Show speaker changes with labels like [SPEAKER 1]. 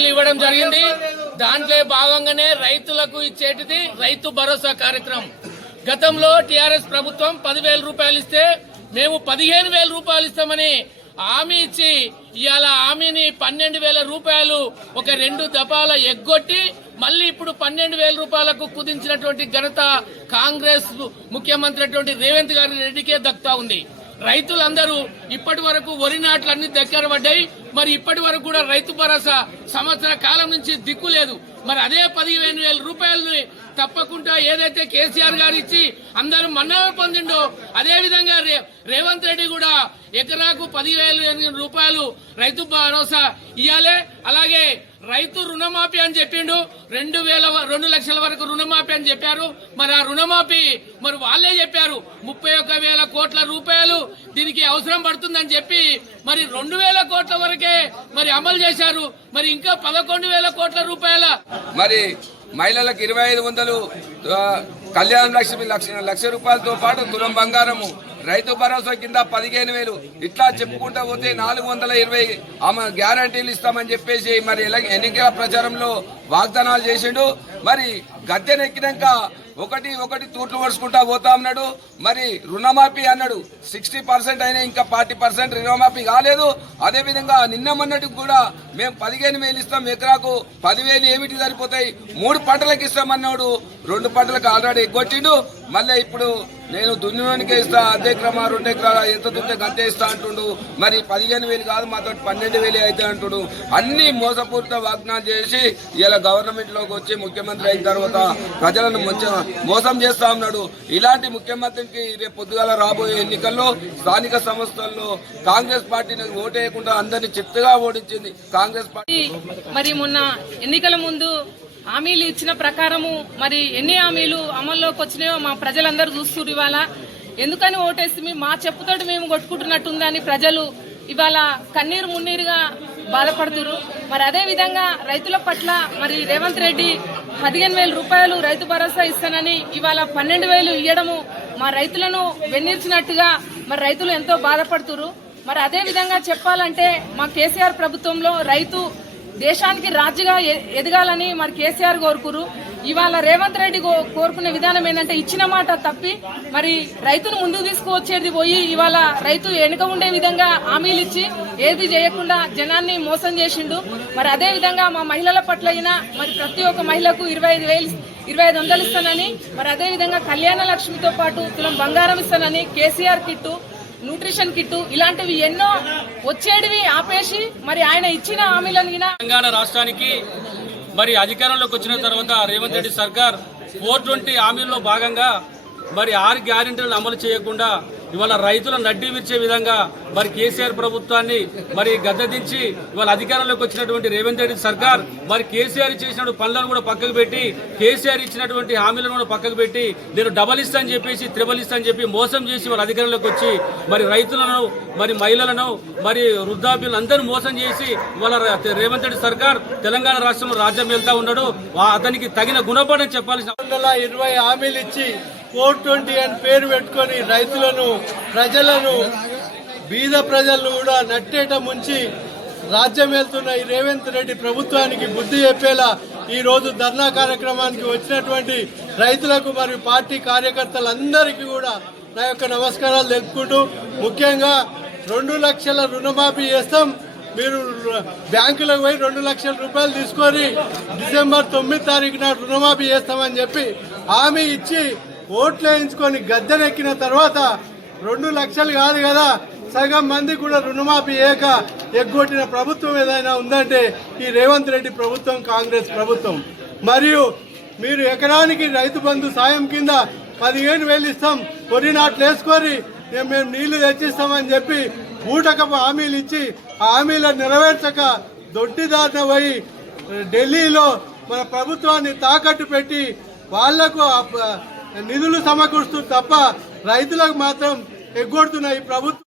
[SPEAKER 1] ఇవ్వడం జరిగింది. దాంట్లో భాగంగానే రైతులకు ఇచ్చేటిది రైతు భరోసా కార్యక్రమం. గతంలో టిఆర్ఎస్ ప్రభుత్వం పదివేల రూపాయలు ఇస్తే మేము పదిహేను వేల రూపాయలు ఇస్తామని హామీ ఇచ్చి ఇవాళ హామీని పన్నెండు వేల రూపాయలు ఒక రెండు దఫాల ఎగ్గొట్టి మళ్ళీ ఇప్పుడు పన్నెండు వేల రూపాయలకు కుదించినటువంటి ఘనత కాంగ్రెస్ ముఖ్యమంత్రి అటువంటి రేవంత్ గారి రెడ్డికే దక్కుతా ఉంది. రైతులందరూ ఇప్పటి వరకు వరి నాట్లన్నీ దగ్గర పడ్డాయి. మరి ఇప్పటి వరకు కూడా రైతు భరోసా సంవత్సర కాలం నుంచి దిక్కు లేదు. మరి అదే పదిహేను వేల రూపాయలని తప్పకుండా ఏదైతే కేసీఆర్ గారు ఇచ్చి అందరూ మన్నన పొందిండో అదే విధంగా రే- రేవంత్ రెడ్డి కూడా ఎకరాకు పదివేల రూపాయలు రైతు భరోసా ఇవ్వాలి అలాగే రైతు రుణమాఫీ అని చెప్పిండు. రెండు వేల రెండు లక్షల వరకు రుణమాఫీ అని చెప్పారు. మరి ఆ రుణమాఫీ మరి వాళ్ళే చెప్పారు. ముప్పై ఒక్క కోట్ల రూపాయలు దీనికి అవసరం పడుతుందని చెప్పి మరి రెండు వేల కోట్ల వరకే మరి అమలు చేశారు. మరి ఇంకా పదకొండు వేల కోట్ల రూపాయల
[SPEAKER 2] మరి మహిళలకు ఇరవై ఐదు వందలు కళ్యాణ లక్ష్మి లక్ష లక్ష రూపాయలతో పాటు తులం బంగారము రైతు భరోసా కింద పదిహేను వేలు. ఇట్లా చెప్పుకుంటా పోతే నాలుగు వందల ఇరవై ఆమె గ్యారంటీలు ఇస్తామని చెప్పేసి మరి ఎన్నికల ప్రచారంలో వాగ్దానాలు చేసిండు. మరి గద్దెనెక్కినాక ఒకటి ఒకటి తూట్లు పడుచుకుంటా పోతా అన్నాడు. మరి రుణమాఫీ అన్నాడు. సిక్స్టీ పర్సెంట్ అయినా ఇంకా ఫార్టీ పర్సెంట్ రుణమాఫీ కాలేదు. అదేవిధంగా నిన్న మొన్నటికి కూడా మేము పదిహేను వేలు ఇస్తాం ఎకరాకు. పదివేలు ఏమిటి సరిపోతాయి? మూడు పంటలకు ఇస్తామన్నాడు. రెండు పంటలకు ఆల్రెడీ ఎగ్గొట్టిండు. మళ్ళీ ఇప్పుడు నేను దున్నులోనికే ఇస్తా అదే క్రమ రెండు ఎకరాల ఎంత దున్నే గంతే ఇస్తా అంటుండు. మరి పదిహేను వేలు కాదు మాతో పన్నెండు వేలు అయితే అంటుడు. అన్ని మోసపూరిత వాగ్నాలు చేసి ఇలా గవర్నమెంట్లోకి వచ్చి ముఖ్యమంత్రి అయిన తర్వాత ప్రజలను మోసం చేస్తా ఉన్నాడు. ఇలాంటి ముఖ్యమంత్రికి రేపు పొద్దుగాల రాబోయే ఎన్నికల్లో స్థానిక సంస్థల్లో కాంగ్రెస్ పార్టీని ఓటేయకుండా అందరినీ చిత్తగా ఓడించింది కాంగ్రెస్ పార్టీ.
[SPEAKER 3] మరి మొన్న ఎన్నికల ముందు హామీలు ఇచ్చిన ప్రకారము మరి ఎన్ని హామీలు అమల్లోకి వచ్చినాయో మా ప్రజలందరూ చూస్తున్నారు ఇవాళ. ఎందుకని ఓటేసి మా చెప్పుతోటి మేము కొట్టుకుంటున్నట్టుందని ప్రజలు ఇవాళ కన్నీరు మున్నీరుగా బాధపడుతున్నారు. మరి అదే విధంగా రైతుల పట్ల మరి రేవంత్ రెడ్డి పదిహేను వేల రూపాయలు రైతు భరోసా ఇస్తానని ఇవాళ పన్నెండు వేలు ఇవ్వడము మా రైతులను వెన్నీర్చినట్టుగా మరి రైతులు ఎంతో బాధపడుతున్నారు. మరి అదే విధంగా చెప్పాలంటే మా కేసీఆర్ ప్రభుత్వంలో రైతు దేశానికి రాజుగా ఎ- ఎదగాలని మరి కేసీఆర్ కోరుకురు. ఇవాళ రేవంత్ రెడ్డి కో- కోరుకునే విధానం ఏంటంటే ఇచ్చిన మాట తప్పి మరి రైతును ముందుకు తీసుకువచ్చేది పోయి ఇవాళ రైతు వెనుక ఉండే విధంగా హామీలు ఇచ్చి ఏది చేయకుండా జనాన్ని మోసం చేసిండు. మరి అదే విధంగా మా మహిళల పట్ల అయినా మరి ప్రతి ఒక్క మహిళకు ఇరవై ఐదు వేలు ఇరవై ఐదు వందలు ఇస్తానని మరి అదే విధంగా కళ్యాణ లక్ష్మితో పాటు తులం బంగారం ఇస్తానని కేసీఆర్ కిట్టు న్యూట్రిషన్ కిట్టు ఇలాంటివి ఎన్నో వచ్చేటివి ఆపేసి మరి ఆయన ఇచ్చిన హామీలను
[SPEAKER 1] తెలంగాణ రాష్ట్రానికి మరి అధికారంలోకి వచ్చిన తర్వాత రేవంత్ రెడ్డి సర్కార్ ఫోర్ ట్వంటీ హామీల్లో భాగంగా మరి ఆరు గ్యారెంటీలను అమలు చేయకుండా ఇవాళ రైతుల నడ్డి విరిచే విధంగా మరి కేసీఆర్ ప్రభుత్వాన్ని మరి గద్దదించి ఇవాళ అధికారంలోకి వచ్చినటువంటి రేవంత్ రెడ్డి సర్కార్ మరి కేసీఆర్ చేసినటువంటి పనులను కూడా పక్కకు పెట్టి కేసీఆర్ ఇచ్చినటువంటి హామీలను కూడా పక్కకు పెట్టి నేను డబల్ ఇస్తా అని చెప్పేసి త్రిబల్ ఇస్తా అని చెప్పి మోసం చేసి వాళ్ళ అధికారంలోకి వచ్చి మరి రైతులను మరి మహిళలను మరి వృద్ధాప్యులను అందరూ మోసం చేసి వాళ్ళ రేవంత్ రెడ్డి సర్కార్ తెలంగాణ రాష్ట్రంలో రాజ్యం వెళ్తా ఉన్నాడు. అతనికి తగిన గుణపాఠం చెప్పాల్సిన
[SPEAKER 4] వందల ఇరవై హామీలు ఇచ్చి ఫోర్ ట్వంటీ అని పేరు పెట్టుకొని రైతులను ప్రజలను బీద ప్రజలను కూడా నట్టేట ముంచి రాజ్యం వెళ్తున్న ఈ రేవంత్ రెడ్డి ప్రభుత్వానికి బుద్ధి చెప్పేలా ఈరోజు ధర్నా కార్యక్రమానికి వచ్చినటువంటి రైతులకు మరియు పార్టీ కార్యకర్తలందరికీ కూడా నా యొక్క నమస్కారాలు తెలుపుకుంటూ ముఖ్యంగా రెండు లక్షల రుణమాఫీ చేస్తాం. మీరు బ్యాంకులకు పోయి రెండు లక్షల రూపాయలు తీసుకొని డిసెంబర్ తొమ్మిది తారీఖున రుణమాఫీ చేస్తామని చెప్పి హామీ ఇచ్చి ఓట్లు వేయించుకొని గద్దెనెక్కిన తర్వాత రెండు లక్షలు కాదు కదా సగం మంది కూడా రుణమాఫీ ఏక ఎగ్గొట్టిన ప్రభుత్వం ఏదైనా ఉందంటే ఈ రేవంత్ రెడ్డి ప్రభుత్వం కాంగ్రెస్ ప్రభుత్వం. మరియు మీరు ఎకరానికి రైతు బంధు సాయం కింద పదిహేను వేలు ఇస్తాం వరి నాట్లు వేసుకొని మేము నీళ్ళు తెచ్చిస్తామని చెప్పి బూటకపు హామీలు ఇచ్చి ఆ హామీలను నెరవేర్చక దొడ్డిదారిన పోయి ఢిల్లీలో మన ప్రభుత్వాన్ని తాకట్టు పెట్టి వాళ్ళకు నిధులు సమకూరుస్తూ తప్ప రైతులకు మాత్రం ఎగ్గొడుతున్నాయి ఈ ప్రభుత్వం